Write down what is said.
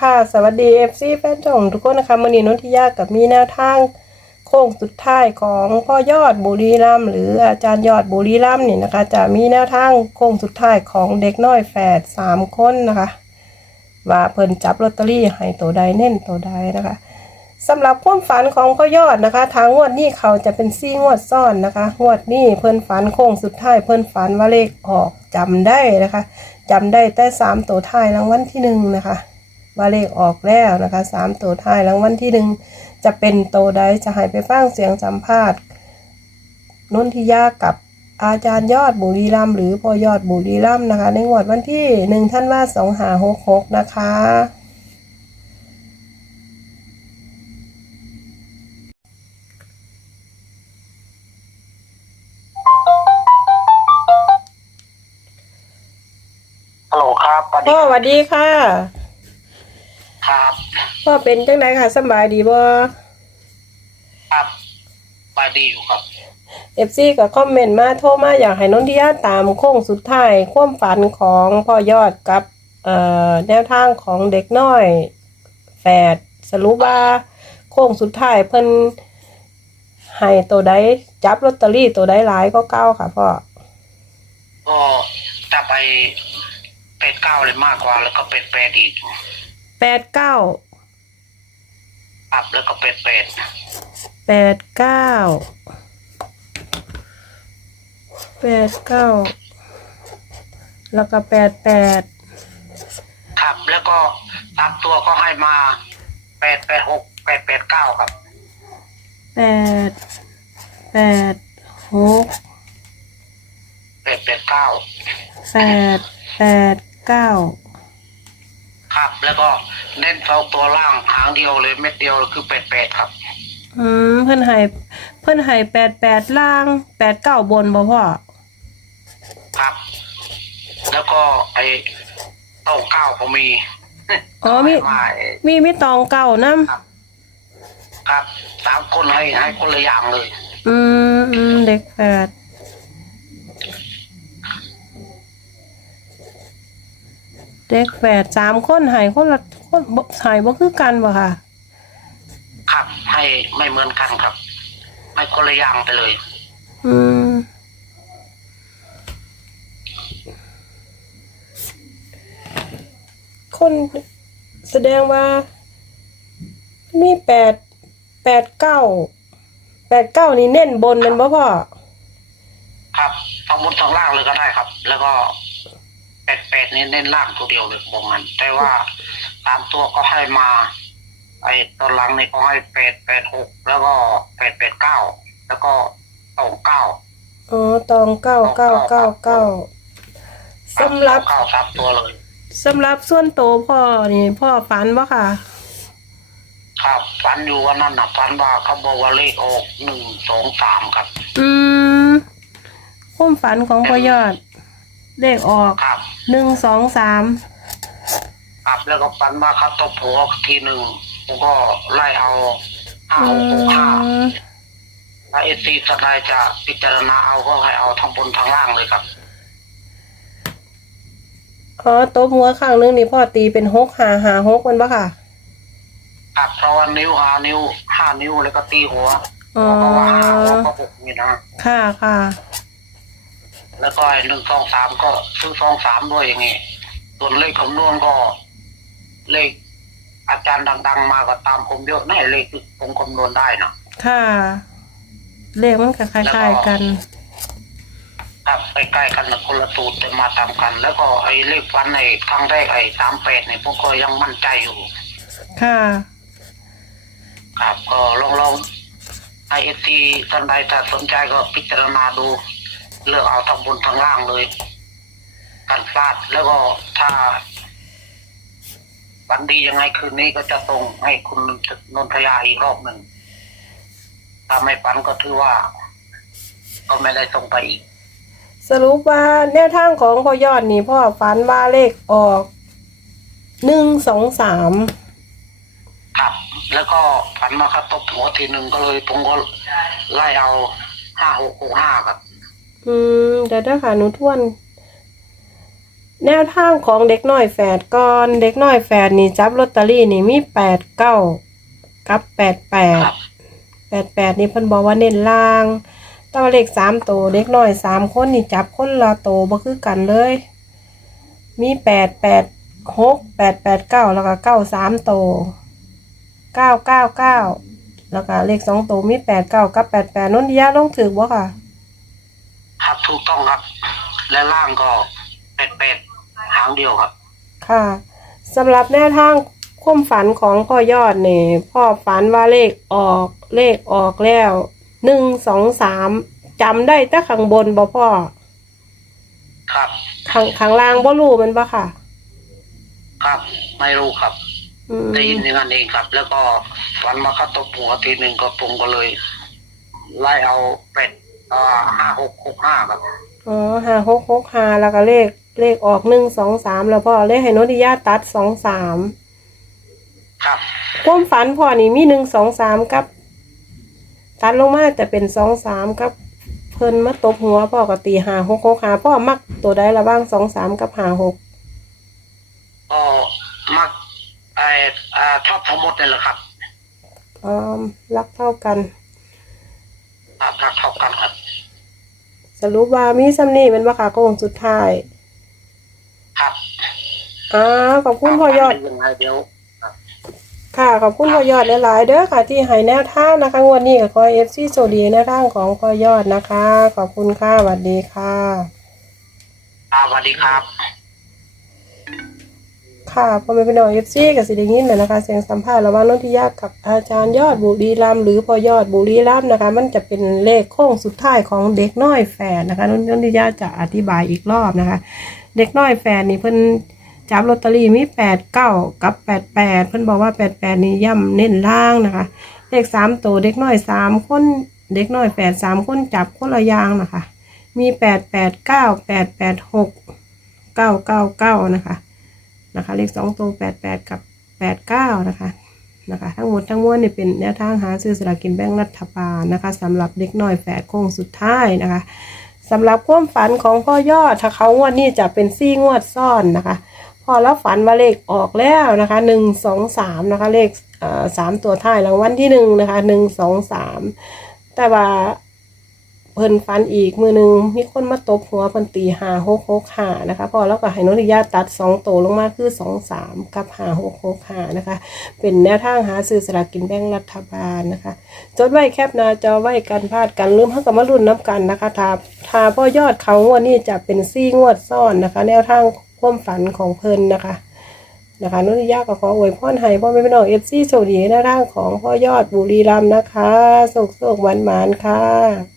ค่ะสวัสดี FC แฟนช่องทุกคนนะคะมือนีนนทิยากับมีแนวทาง โค้งสุดท้ายของพ่อยอดบุรีรัมย์หรืออาจารย์ยอดบุรีรัมย์นี่นะคะ จะมีแนวทางโค้งสุดท้ายของเด็กน้อยแฝดสามคนนะคะ ว่าเพิ่นจับลอตเตอรี่ให้ตัวใดเน่นตัวใดนะคะสำหรับความฝันของพ่อยอดนะคะ ทางงวดนี้เขาจะเป็นซี่งวดซ่อนนะคะงวดนี้เพิ่นฝันโค้งสุดท้ายเพิ่นฝันว่าเลขออกจำได้นะคะจำได้แต่สามตัวท้ายรางวัลที่หนึ่งนะคะ ว่าเลขออกแล้วนะคะสามตัวท้ายรางวัลที่หนึ่งจะเป็นตัวใดจะให้ไปฟังเสียงสัมภาษณ์นนทิยากับอาจารย์ยอดบุรีรัมย์หรือพ่อยอดบุรีรัมย์นะคะ ในงวดวันที่หนึ่งท่านว่าสองหาหกหกนะคะฮัลโหลครับสวัสดีพ่อสวัสดีค่ะครับ พ่อเป็นจังไดค่ะสำบายดีบ่ครับสบายดีอยู่ครับ เอฟซีก็คอมเมนต์มาโทรมาอยากให้นนทิยาตามโค้งสุดท้ายความฝันของพ่อยอดกับเอ่อแนวทางของเด็กน้อยแฝดสรุปว่าโค้งสุดท้ายเพิ่นให้ตัวใดจับลอตเตอรี่ตัวใดหลายก็เก้าค่ะพ่อก็จะไปเป็ดเก้าเลยมากกว่า แล้วก็เป็ดแปดอีก แปดเก้า ครับแล้วก็เป็ดแปดแปดเก้าแปดเก้าแล้วก็แปดแปดครับ แล้วก็ตามตัวก็ให้มาแปดแปดหกแปดแปดเก้าครับแปดแปดหกแปดแปดเก้าแปดแปดเก้า ครับ แล้วก็เน้นสองตัวล่างหางเดียวเลยเม็ดเดียวคือแปดแปดครับ อืมเพื่อนให้เพื่อนให้แปดแปดล่างแปดเก้าบนบ่พ่อครับ แล้วก็ไอ้เต้าเก้าก็มีอ๋อมีมาไอ้มีมีตองเก้าน้ครับสามคนให้ให้คนละอย่างเลยำอืมอืมเด็กแปด เด็กแปดสามคนใหายคนละคนบ่ใหายบ่คือกันบ่ค่ะ ครับให้ไม่เหมือนกันครับให้คนละอย่างไปเลย อืมคนแสดงว่า มีแปดแปดเก้าแปดเก้านี่เน้นบนแมันบ่พ่อ ครับทั้งบนทั้งล่างเลยก็ได้ครับ แล้วก็ แปดแปดนี่เน้นล่างตัวเดียวเลยบอกมันแต่ว่าตามตัวก็ให้มา ไอ้ตอนหลังนี่ก็ให้แปดแปดหกแล้วก็แปดแปดเก้าแล้วก็สองเก้าอ๋อตองเก้าเก้าเก้าเก้าสำหรับเก้าสามตัวเลยสำหรับส่วนโตวพ่อนี่พ่อฝันบ่ค่ะ ครับฝันอยู่วันนั้นนะฝันว่าเขาบอกว่าเลขออกหนึ่งสองสามครับ อืมความฝันของพ่อยอดเลขออกครับ หนึ่งสองสามครับแล้วก็ฝันว่าเขาตบหัวทีหนึ่งผมก็ไล่เอาห้าอืหกหกห้ามถ้าเอซีสนายจะพิจารณาเอาก็ให้เอาทั้งบนทั้งล่างเลยครับอ๋อโต๊ะหัวข้างนึงนี่พ่อตีเป็นหกหาหาหกมันบ่ค่ะครับเพราะว่านิ้วหานิ้วห้านิ้วแล้วก็ตีหัวอ๋อเพราะว่าห้าหัวก็หกนี่นะค่ะค่ะ แล้วก็ไอ้หนึ่งสองสามก็ซื้อสองสามด้วยอย่างงี้ส่วนเลขคำนวณก็ เลขอาจารย์ดัง ๆ มาก็ตามผมเยอะแน่เลขที่ผมคำนวณได้นะค่ะ เลขมันก็คล้ายๆกันครับใกล้ๆกันนะคนละตูดแต่มาตามกัน แล้วก็ไอ้เลขฟันในครั้งแรกไอ้สามแปดเนี่ยผมก็ยังมั่นใจอยู่ ค่ะ ครับก็ลองลองไอเอทีท่านใดถ้าสนใจก็พิจารณาดู เลือกเอาทั้งบนทั้งล่างเลยกันพลาดแล้วก็ถ้าวันดียังไงคืนนี้ก็จะส่งให้คุณนนทยาอีกรอบหนึ่งถ้าไม่ปันก็ถือว่า ก็ไม่ได้ส่งไปอีก สรุปว่าแนวทางของพ่อยอดนี่พ่อฝันว่าเลขออกหนึ่งสองสามครับ แล้วก็ฝันมาครับตบหัวทีหนึ่งก็เลยผมก็ไล่เอาห้าหกหกห้าครับ อืมเดี๋ยวเด้อค่ะหนูทวน แนวทางของเด็กน้อยแฝดก่อนเด็กน้อยแฝดนี่จับลอตเตอรี่นี่มีแปดเก้ากับแปดแปดครับแปดแปดนี่เพิ่นบอกว่าเน้นล่างแตัวาเลขสามโตวเด็กน้อยสามคนนี่จับคนละโตวบ่คือกันเลย มีแปดแปดหกแปดแปดเก้าแล้วก็เก้าสามโตวเก้าเก้าเก้าแล้วก็เลขสองโตวมีแปดเก้ากับแปดแปดนนทิยาลงถือบ่ค่ะ ครับถูกต้องครับ และล่างก็เป็ดเป็ดหางเดียวครับ ค่ะสำหรับแนวทางความฝันของพ่อยอดเนี่ยพ่อฝันว่าเลขออกเลขออกแล้วหนึ่งสองสามจำได้แต่ข้างบนบ่พ่อครับข้างข้างล่างบ่รู้แมันบ่ค่ะ ครับไม่รู้ครับอืมได้ยินอย่างนั้นเองครับ แล้วก็ฝันมาเข้าตบหัวทีหนึ่งก็ปรุงก็เลย ไล่เอาเป็ด อ่าห้าหกหกห้าครับอ๋อห้าหกหกห้าแล้วก็เลขเลขออกหนึ่งสองสามแล้วพ่อเลขให้โนติยาตัดสองสามครับความฝันพ่อนี่มีหนึ่งสองสามกับ ตัดลงมาแต่เป็นสองสามกับ เพิ่นมาตบหัวพ่อก็ตีห้าหกหกห้าพ่อมักตัวใดละบ้างสองสามกับห้าหกก็มักไอ้อ่าชอบทั้งหมดนี่แหละครับอ๋อรักเท่ากัน ครับรักเท่ากันครับส รุปว่ามีซัมนี่เป็นว่าค่ะโกงสุดท้ายครับอ่าขอบคุณพ่อยอดเป็นยังไงเดี๋ยวค่ะ ขอบคุณพ่อยอดหลายๆเด้อค่ะ ที่ให้แนวทางนะคะงวดนี้กับคอยเอฟซีโซดีแนวทางของพ่อยอดนะคะ ขอบคุณค่ะสวัสดีค่ะ อ่าสวัสดีครับ ค่ะพอไม่เป็นน้องเอฟซีกับสิไดิงินเลยนะคะ เสียงสัมภาษณ์ระหว่างนนทิยากับอาจารย์ยอดบุรีรัมย์หรือพอยอดบุรีรัมย์นะคะ มันจะเป็นเลขโค้งสุดท้ายของเด็กน้อยแฝดนะคะนนนทิยาจะอธิบายอีกรอบนะคะ เด็กน้อยแฝดนี่เพิ่นจับลอตเตอรี่มีแปดเก้ากับแปดแปดเพิ่นบอกว่าแปดแปดนี่ย่ำเน้นล่างนะคะ เลขสามตัวเด็กน้อยสามคนเด็กน้อยแฝดสามคนจับคนละย่างนะคะ มีแปดแปดเก้าแปดแปดหกเก้าเก้าเก้านะคะ นะคะ เลขสองตัวแปดแปดกับแปดเก้านะคะนะคะ ทั้งหมดทั้งมวลเนี่ยเป็นแนวทางหาซื้อสลากกินแบ่งรัฐบาลนะคะสำหรับเด็กน้อยแฝดโค้งสุดท้ายนะคะสำหรับความฝันของพ่อยอดถ้าเขางวดนี้จะเป็นซี่งวดซ่อนนะคะ พอแล้วฝันว่าเลขออกแล้วนะคะหนึ่งสองสามนะคะเลขเอ่อสามตัวท้ายรางวัลที่หนึ่งนะคะหนึ่งสองสามแต่ว่า เพิ่นฟันอีกมือหนึ่งมีคนมาตบหัวเพิ่นตีหาหกหกหานะคะพอแล้วก็ให้นนทิยาตัดสองโตลงมาคือสองสามกับหาหกหกหานะคะ เป็นแนวทางหาซื้อสลากกินแบ่งรัฐบาลนะคะ จดไว้แคปหน้าจอไว้กันพลาดกันลืมเท่ากับมารุ่นน้ำกันนะคะทาทาพ่อยอดเขางวดนี้จะเป็นซี่งวดซ่อนนะคะ แนวทางความฝันของเพิ่นนะคะนะคะนุติยาก็ขออวยพรให้พ่อแม่พี่น้องเอฟซีโชคดีในร่างของพ่อยอดบุรีรัมย์นะคะโศกโศกหวานหวานค่ะ